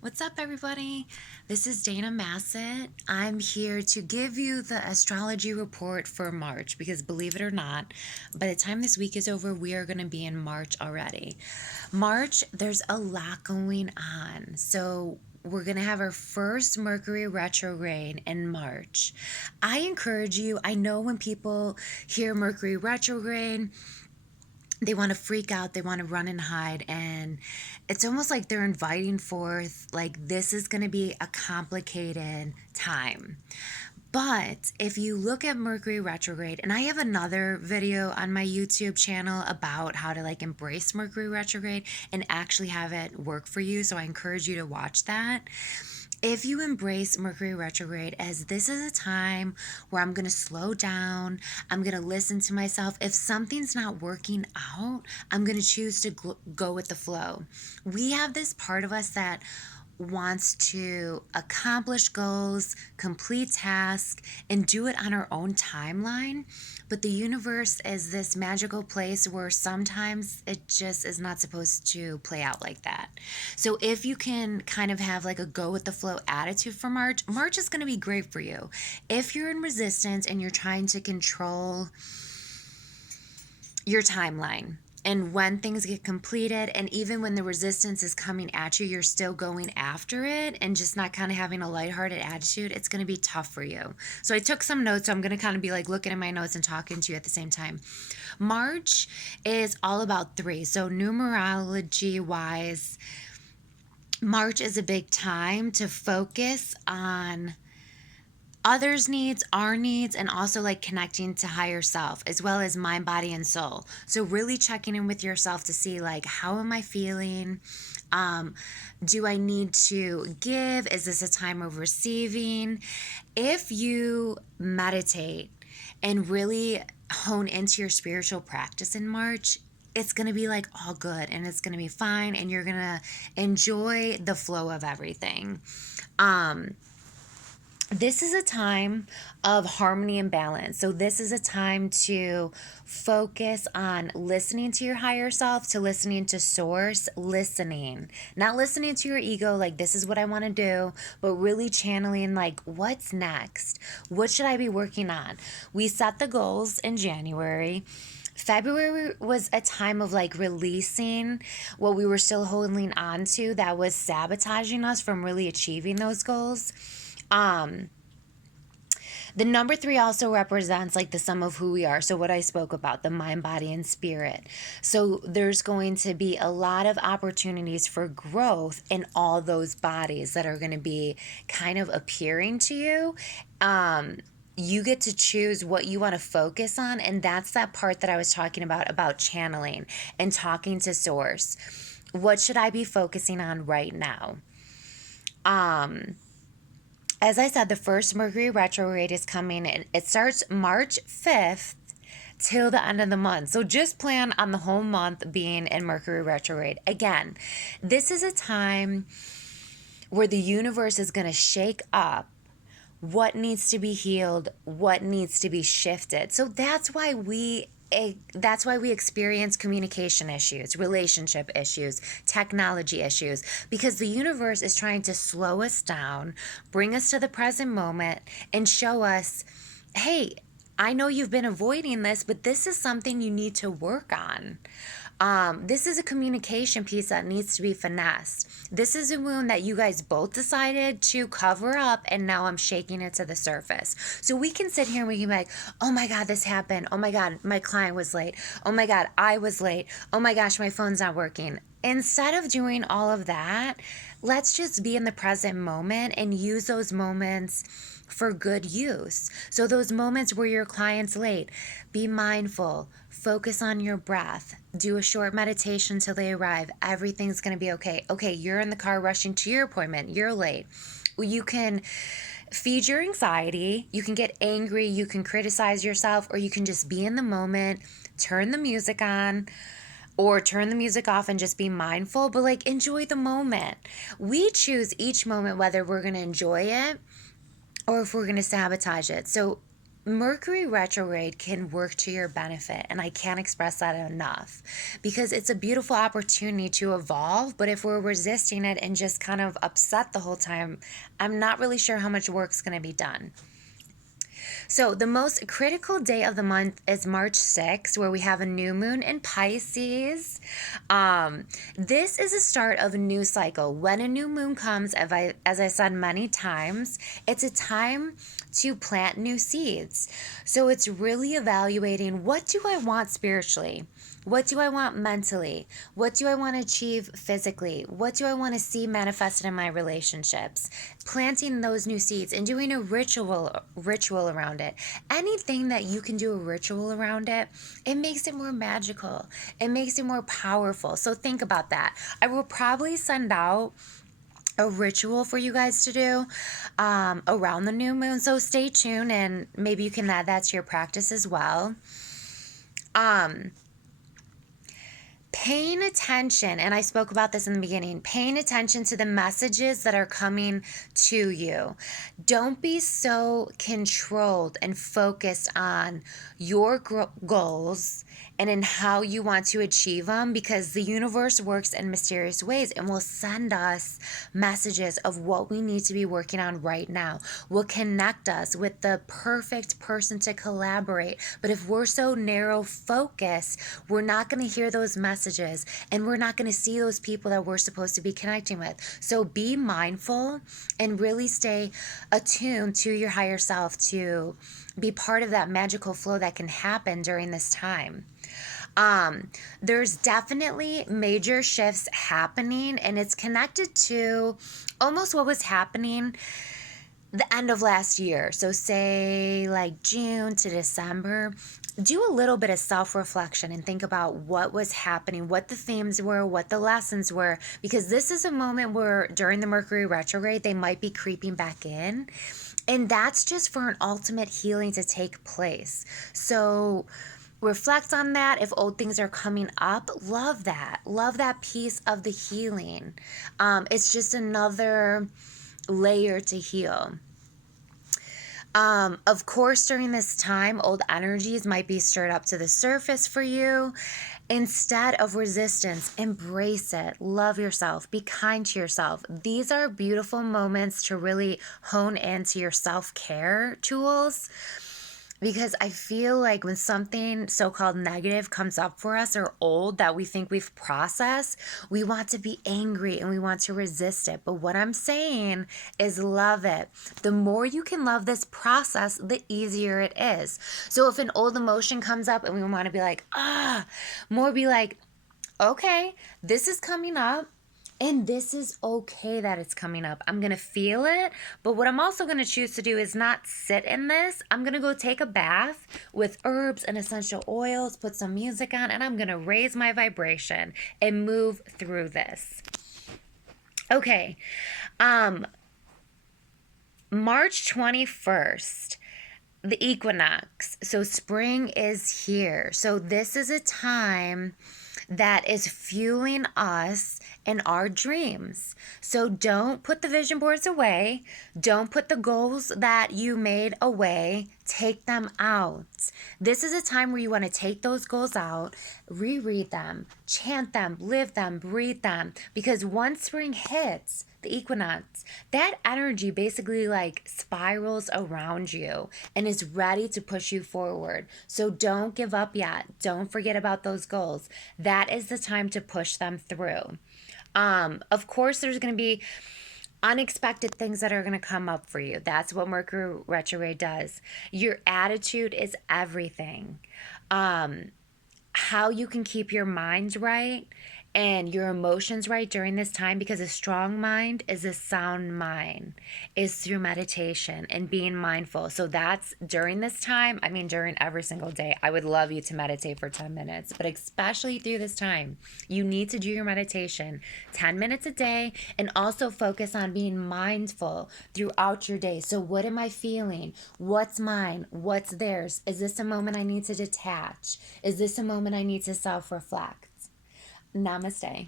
What's up, everybody? This is Dana Massett. I'm here to give you the astrology report for March because, believe it or not, by the time this week is over, we are going to be in March already. March, there's a lot going on. So, we're going to have our first Mercury retrograde in March. I encourage you, I know when people hear Mercury retrograde, they want to freak out, they want to run and hide, and it's almost like they're inviting forth like this is going to be a complicated time. But if you look at Mercury retrograde, and I have another video on my YouTube channel about how to like embrace Mercury retrograde and actually have it work for you, so I encourage you to watch that. If you embrace Mercury retrograde as this is a time where I'm going to slow down, I'm going to listen to myself. If something's not working out, I'm going to choose to go with the flow. We have this part of us that wants to accomplish goals, complete tasks, and do it on our own timeline. But the universe is this magical place where sometimes it just is not supposed to play out like that. So if you can kind of have like a go with the flow attitude for March, March is going to be great for you. If you're in resistance and you're trying to control your timeline, and when things get completed, and even when the resistance is coming at you, you're still going after it and just not kind of having a lighthearted attitude, it's going to be tough for you. So I took some notes. So I'm going to kind of be like looking at my notes and talking to you at the same time. March is all about three. So numerology wise, March is a big time to focus on others' needs, our needs, and also like connecting to higher self as well as mind, body, and soul. So really checking in with yourself to see like, how am I feeling? Do I need to give? Is this a time of receiving? If you meditate and really hone into your spiritual practice in March, it's going to be like all good and it's going to be fine and you're going to enjoy the flow of everything. This is a time of harmony and balance. So this is a time to focus on listening to your higher self, to listening to source, listening, not listening to your ego, like this is what I want to do, but really channeling like what's next? What should I be working on? We set the goals in January. February was a time of like releasing what we were still holding on to that was sabotaging us from really achieving those goals. The number three also represents like the sum of who we are. So what I spoke about, the mind, body, and spirit. So there's going to be a lot of opportunities for growth in all those bodies that are going to be kind of appearing to you. You get to choose what you want to focus on. And that's that part that I was talking about channeling and talking to source. What should I be focusing on right now? As I said, the first Mercury retrograde is coming, and it starts March 5th till the end of the month. So just plan on the whole month being in Mercury retrograde. Again, this is a time where the universe is going to shake up what needs to be healed, what needs to be shifted. So that's why we experience communication issues, relationship issues, technology issues, because the universe is trying to slow us down, bring us to the present moment, and show us, hey, I know you've been avoiding this, but this is something you need to work on. This is a communication piece that needs to be finessed. This is a wound that you guys both decided to cover up, and now I'm shaking it to the surface. So we can sit here and we can be like, oh my God, this happened. Oh my God, my client was late. Oh my God, I was late. Oh my gosh, my phone's not working. Instead of doing all of that, let's just be in the present moment and use those moments for good use. So those moments where your client's late, be mindful, focus on your breath, do a short meditation till they arrive. Everything's going to be okay. Okay, you're in the car rushing to your appointment. You're late. You can feed your anxiety. You can get angry. You can criticize yourself, or you can just be in the moment, turn the music on, or turn the music off and just be mindful, but like enjoy the moment. We choose each moment whether we're going to enjoy it or if we're going to sabotage it. So Mercury retrograde can work to your benefit, and I can't express that enough because it's a beautiful opportunity to evolve. But if we're resisting it and just kind of upset the whole time, I'm not really sure how much work's going to be done. So, the most critical day of the month is March 6th, where we have a new moon in Pisces. This is a start of a new cycle. When a new moon comes, as I said many times, it's a time to plant new seeds. So, it's really evaluating, what do I want spiritually? What do I want mentally? What do I want to achieve physically? What do I want to see manifested in my relationships? Planting those new seeds and doing a ritual around it. Anything that you can do a ritual around it, it makes it more magical. It makes it more powerful. So think about that. I will probably send out a ritual for you guys to do around the new moon. So stay tuned, and maybe you can add that to your practice as well. Paying attention, and I spoke about this in the beginning, paying attention to the messages that are coming to you. Don't be so controlled and focused on your goals and in how you want to achieve them, because the universe works in mysterious ways and will send us messages of what we need to be working on right now. Will connect us with the perfect person to collaborate. But if we're so narrow focused, we're not going to hear those messages, and we're not going to see those people that we're supposed to be connecting with. So be mindful and really stay attuned to your higher self to be part of that magical flow that can happen during this time. There's definitely major shifts happening, and it's connected to almost what was happening the end of last year. So say like June to December. Do a little bit of self-reflection and think about what was happening, what the themes were, what the lessons were, because this is a moment where during the Mercury retrograde, they might be creeping back in. And that's just for an ultimate healing to take place. So reflect on that. If old things are coming up, love that. Love that piece of the healing. It's just another layer to heal. Of course, during this time, old energies might be stirred up to the surface for you. Instead of resistance, embrace it. Love yourself. Be kind to yourself. These are beautiful moments to really hone into your self-care tools. Because I feel like when something so-called negative comes up for us, or old that we think we've processed, we want to be angry and we want to resist it. But what I'm saying is love it. The more you can love this process, the easier it is. So if an old emotion comes up and we want to be like, more be like, okay, this is coming up. And this is okay that it's coming up. I'm going to feel it. But what I'm also going to choose to do is not sit in this. I'm going to go take a bath with herbs and essential oils, put some music on, and I'm going to raise my vibration and move through this. Okay. March 21st. The equinox. So spring is here. So this is a time that is fueling us in our dreams. So don't put the vision boards away. Don't put the goals that you made away. Take them out. This is a time where you want to take those goals out, reread them, chant them, live them, breathe them. Because once spring hits, the equinox, that energy basically like spirals around you and is ready to push you forward. So don't give up yet. Don't forget about those goals. That is the time to push them through. Of course, there's going to be unexpected things that are going to come up for you. That's what Mercury retrograde does. Your attitude is everything. How you can keep your mind right and your emotions right during this time, because a strong mind is a sound mind, is through meditation and being mindful. So that's during this time. I mean, during every single day, I would love you to meditate for 10 minutes, but especially through this time, you need to do your meditation 10 minutes a day, and also focus on being mindful throughout your day. So what am I feeling? What's mine? What's theirs? Is this a moment I need to detach? Is this a moment I need to self-reflect? Namaste.